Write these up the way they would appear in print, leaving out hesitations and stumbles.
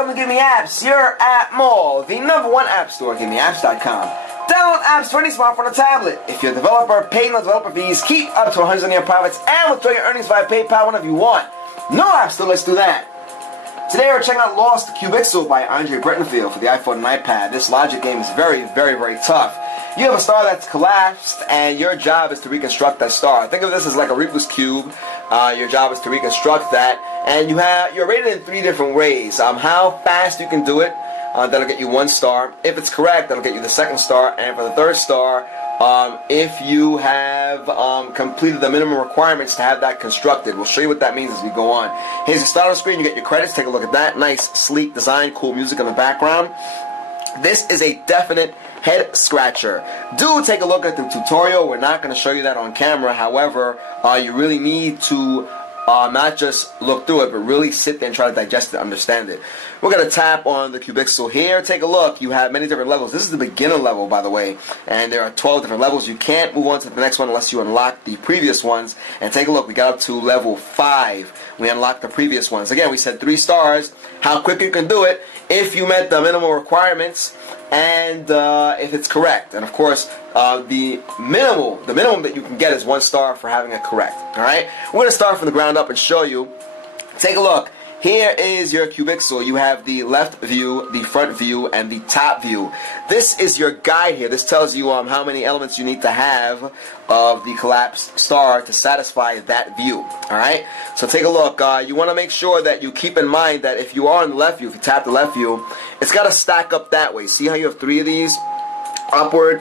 welcome to GiveMeApps, your app mall, the #1 app store, GiveMeApps.com. Download apps for any smartphone or tablet. If you're a developer, pay no developer fees, keep up to 100% of your profits, and withdraw your earnings via PayPal whenever you want. No app store, let's do that. Today we're checking out Lost Qubixle by Andre Bretenfield for the iPhone and iPad. This logic game is very, very, very tough. You have a star that's collapsed, and your job is to reconstruct that star. Think of this as like a Rubik's Cube. Your job is to reconstruct that, and you're rated in 3 different ways. How fast you can do it, that'll get you 1 star. If it's correct, that'll get you the 2nd star, and for the 3rd star, if you have completed the minimum requirements to have that constructed. We'll show you what that means as we go on. Here's the starter screen. You get your credits. Take a look at that. Nice, sleek design, cool music in the background. This is a definite head scratcher. Do take a look at the tutorial. We're not going to show you that on camera. However, you really need to not just look through it, but really sit there and try to digest it, understand it. We're going to tap on the Qubixle here. Take a look. You have many different levels. This is the beginner level, by the way, and there are 12 different levels. You can't move on to the next one unless you unlock the previous ones. And take a look. We got up to level 5. We unlocked the previous ones. Again, we said 3 stars. How quick you can do it if you met the minimum requirements and if it's correct. And of course, the minimum that you can get is 1 star for having it correct. All right, we're gonna start from the ground up and show you. Take a look. Here is your Qubixle. You have the left view, the front view, and the top view. This is your guide here. This tells you how many elements you need to have of the collapsed star to satisfy that view. All right. So take a look. You want to make sure that you keep in mind that if you are in the left view, if you tap the left view, it's got to stack up that way. See how you have 3 of these upward,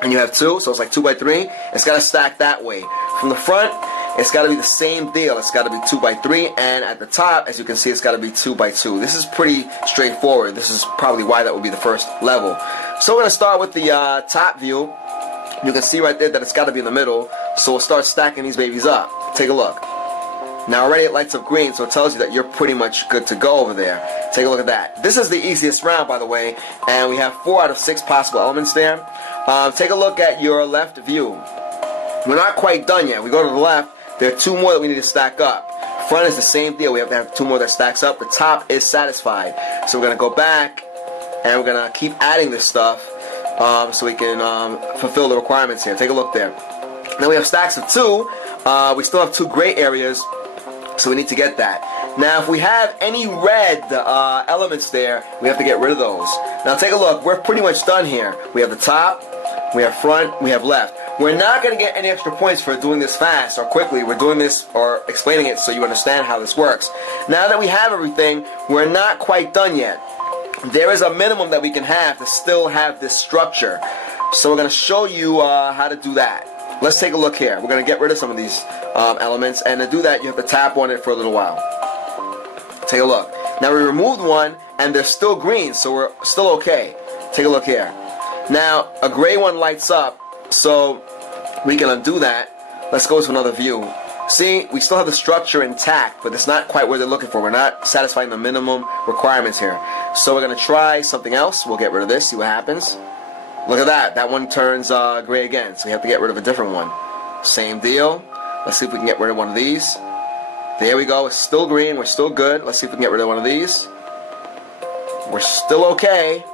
and you have 2, so it's like 2 by 3. It's got to stack that way. From the front, it's got to be the same deal. It's got to be 2 by 3, and at the top, as you can see, it's got to be 2 by 2. This is pretty straightforward. This is probably why that would be the first level. So we're going to start with the top view. You can see right there that it's got to be in the middle. So we'll start stacking these babies up. Take a look. Now already it lights up green, so it tells you that you're pretty much good to go over there. Take a look at that. This is the easiest round, by the way, and we have 4 out of 6 possible elements there. Take a look at your left view. We're not quite done yet. We go to the left. There are 2 more that we need to stack up. Front is the same deal. We have to have 2 more that stacks up. The top is satisfied. So we're going to go back and we're going to keep adding this stuff so we can fulfill the requirements here. Take a look there. Now we have stacks of 2. We still have 2 gray areas, so we need to get that. Now if we have any red elements there, we have to get rid of those. Now take a look. We're pretty much done here. We have the top, we have front, we have left. We're not going to get any extra points for doing this fast or quickly. We're doing this or explaining it so you understand how this works. Now that we have everything, we're not quite done yet. There is a minimum that we can have to still have this structure. So we're going to show you how to do that. Let's take a look here. We're going to get rid of some of these elements, and to do that you have to tap on it for a little while. Take a look. Now we removed one and they're still green, so we're still okay. Take a look here. Now a gray one lights up, so we can undo that. Let's go to another view. See, we still have the structure intact, but it's not quite what they're looking for. We're not satisfying the minimum requirements here. So we're going to try something else. We'll get rid of this, see what happens. Look at that. That one turns gray again, so we have to get rid of a different one. Same deal. Let's see if we can get rid of one of these. There we go. It's still green. We're still good. Let's see if we can get rid of one of these. We're still okay.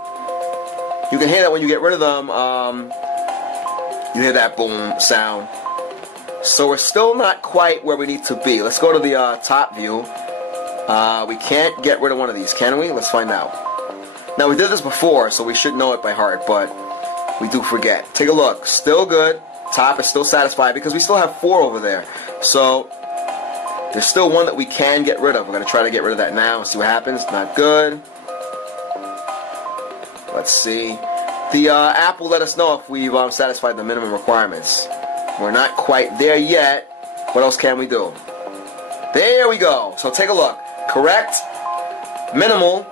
You can hear that when you get rid of them. You hear that boom sound. So we're still not quite where we need to be. Let's go to the top view. We can't get rid of one of these, can we? Let's find out. Now we did this before, so we should know it by heart, but we do forget. Take a look. Still good. Top is still satisfied because we still have 4 over there. So there's still one that we can get rid of. We're going to try to get rid of that now and see what happens. Not good. Let's see. The app will let us know if we've satisfied the minimum requirements. We're not quite there yet. What else can we do? There we go. So take a look. Correct, minimal,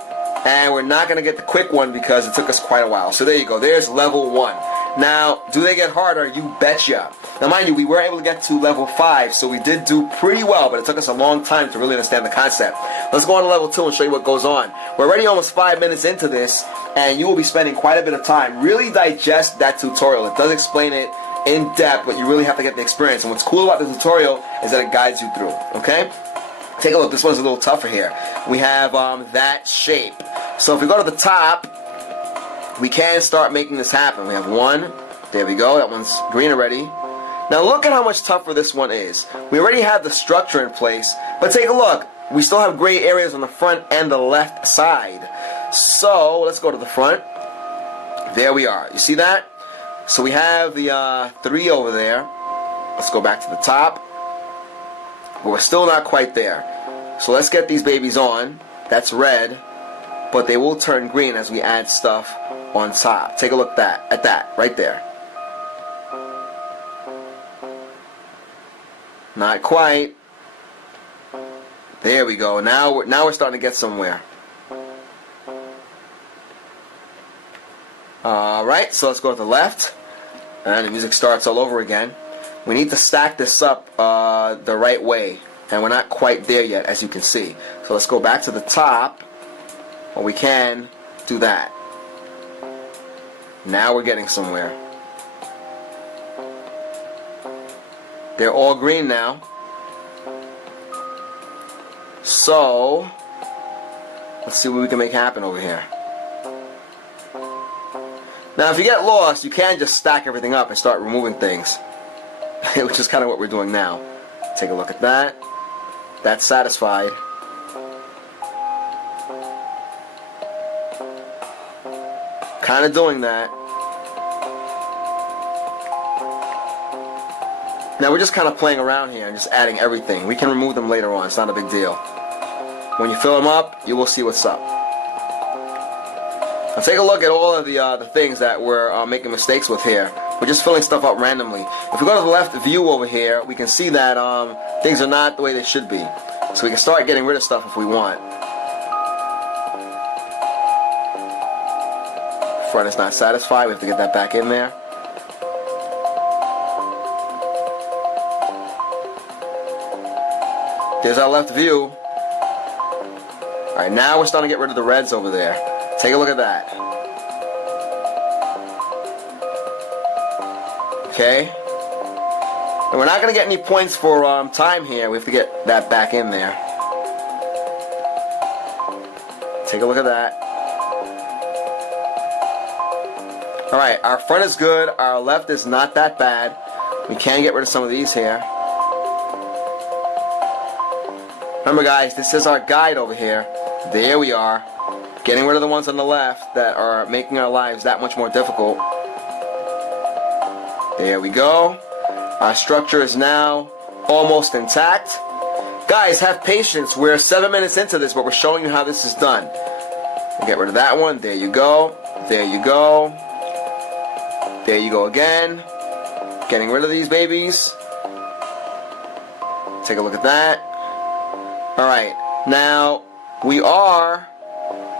and we're not going to get the quick one because it took us quite a while. So there you go. There's level 1. Now, do they get harder? You betcha. Now, mind you, we were able to get to level 5, so we did do pretty well, but it took us a long time to really understand the concept. Let's go on to level 2 and show you what goes on. We're already almost 5 minutes into this, and you will be spending quite a bit of time. Really digest that tutorial. It does explain it in depth, but you really have to get the experience. And what's cool about the tutorial is that it guides you through, okay? Take a look, this one's a little tougher here. We have that shape. So if we go to the top, we can start making this happen. We have one, there we go, that one's green already. Now look at how much tougher this one is. We already have the structure in place, but take a look. We still have gray areas on the front and the left side. So let's go to the front. There we are. You see that? So we have the 3 over there. Let's go back to the top. But we're still not quite there. So let's get these babies on. That's red, but they will turn green as we add stuff on top. Take a look at that right there. Not quite. There we go. Now we're starting to get somewhere. Alright, so let's go to the left. And the music starts all over again. We need to stack this up the right way. And we're not quite there yet, as you can see. So let's go back to the top. Well, we can do that. Now we're getting somewhere. They're all green now. So, let's see what we can make happen over here. Now, if you get lost, you can just stack everything up and start removing things. Which is kind of what we're doing now. Take a look at that. That's satisfied. Kind of doing that. Now we're just kind of playing around here and just adding everything. We can remove them later on. It's not a big deal. When you fill them up, you will see what's up. Now take a look at all of the things that we're making mistakes with here. We're just filling stuff up randomly. If we go to the left view over here, we can see that things are not the way they should be. So we can start getting rid of stuff if we want. Front is not satisfied. We have to get that back in there. There's our left view. Alright, now we're starting to get rid of the reds over there. Take a look at that. Okay. And we're not going to get any points for time here. We have to get that back in there. Take a look at that. Alright, our front is good. Our left is not that bad. We can get rid of some of these here. Remember guys, this is our guide over here. There we are. Getting rid of the ones on the left that are making our lives that much more difficult. There we go. Our structure is now almost intact. Guys, have patience. We're 7 minutes into this, but we're showing you how this is done. Get rid of that one. There you go. There you go. There you go again. Getting rid of these babies. Take a look at that. Alright, now we are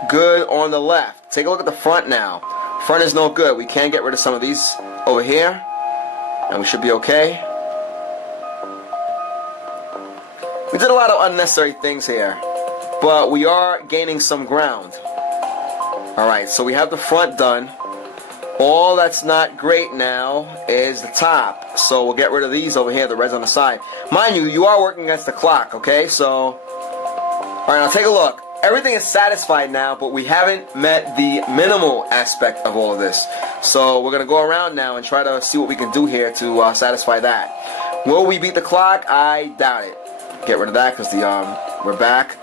good on the left. Take a look at the front now. Front is no good. We can get rid of some of these over here, and we should be okay. We did a lot of unnecessary things here, but we are gaining some ground. Alright, so we have the front done. All that's not great now is the top. So we'll get rid of these over here, the reds on the side. Mind you, you are working against the clock, okay? So, alright, now take a look. Everything is satisfied now, but we haven't met the minimal aspect of all of this. So we're going to go around now and try to see what we can do here to satisfy that. Will we beat the clock? I doubt it. Get rid of that because we're back.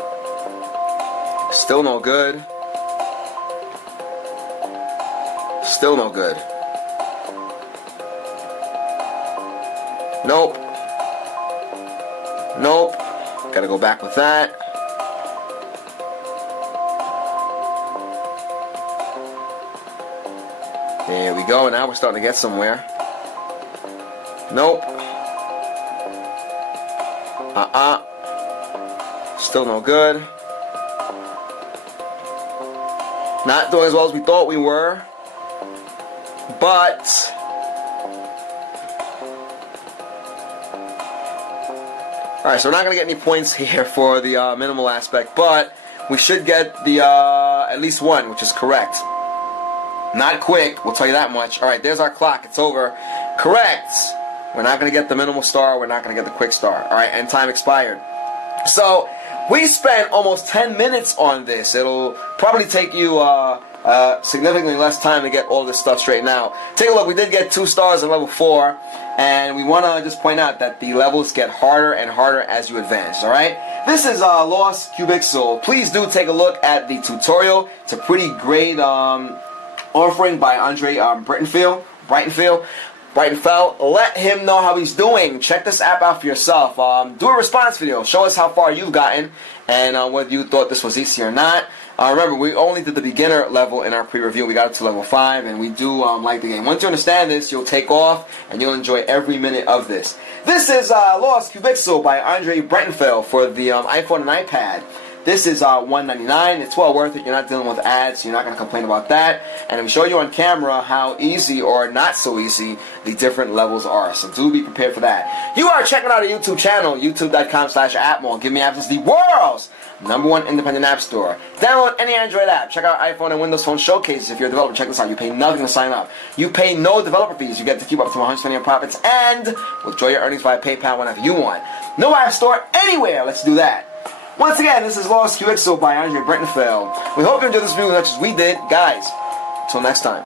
Still no good. Still no good. Nope. Nope. Gotta go back with that. There we go. Now we're starting to get somewhere. Nope. Still no good. Not doing as well as we thought we were. But alright, so we're not going to get any points here for the minimal aspect, but we should get the at least one, which is correct. Not quick, we'll tell you that much. Alright, there's our clock. It's over. Correct. We're not going to get the minimal star. We're not going to get the quick star. Alright, end time expired. So we spent almost 10 minutes on this. It'll probably take you significantly less time to get all this stuff straightened out. Take a look. We did get 2 stars on level 4, and we want to just point out that the levels get harder and harder as you advance. All right. This is Lost Qubixle. Please do take a look at the tutorial. It's a pretty great offering by Andre Brightenfeld. Let him know how he's doing. Check this app out for yourself. Do a response video. Show us how far you've gotten and whether you thought this was easy or not. Remember, we only did the beginner level in our pre-review. We got up to level 5, and we do like the game. Once you understand this, you'll take off, and you'll enjoy every minute of this. This is Lost Qubixle by Andre Brightenfeld for the iPhone and iPad. This is $1.99. It's well worth it. You're not dealing with ads, so you're not going to complain about that. And we show you on camera how easy or not so easy the different levels are. So do be prepared for that. You are checking out our YouTube channel, youtube.com/appmall. GiveMeApps is the world's #1 independent app store. Download any Android app. Check out iPhone and Windows Phone showcases. If you're a developer, check this out. You pay nothing to sign up. You pay no developer fees. You get to keep up to 100% of your profits and withdraw your earnings via PayPal whenever you want. No app store anywhere. Let's do that. Once again, this is Lost Qubixle by Andre Brightenfeld. We hope you enjoyed this video as much as we did. Guys, until next time.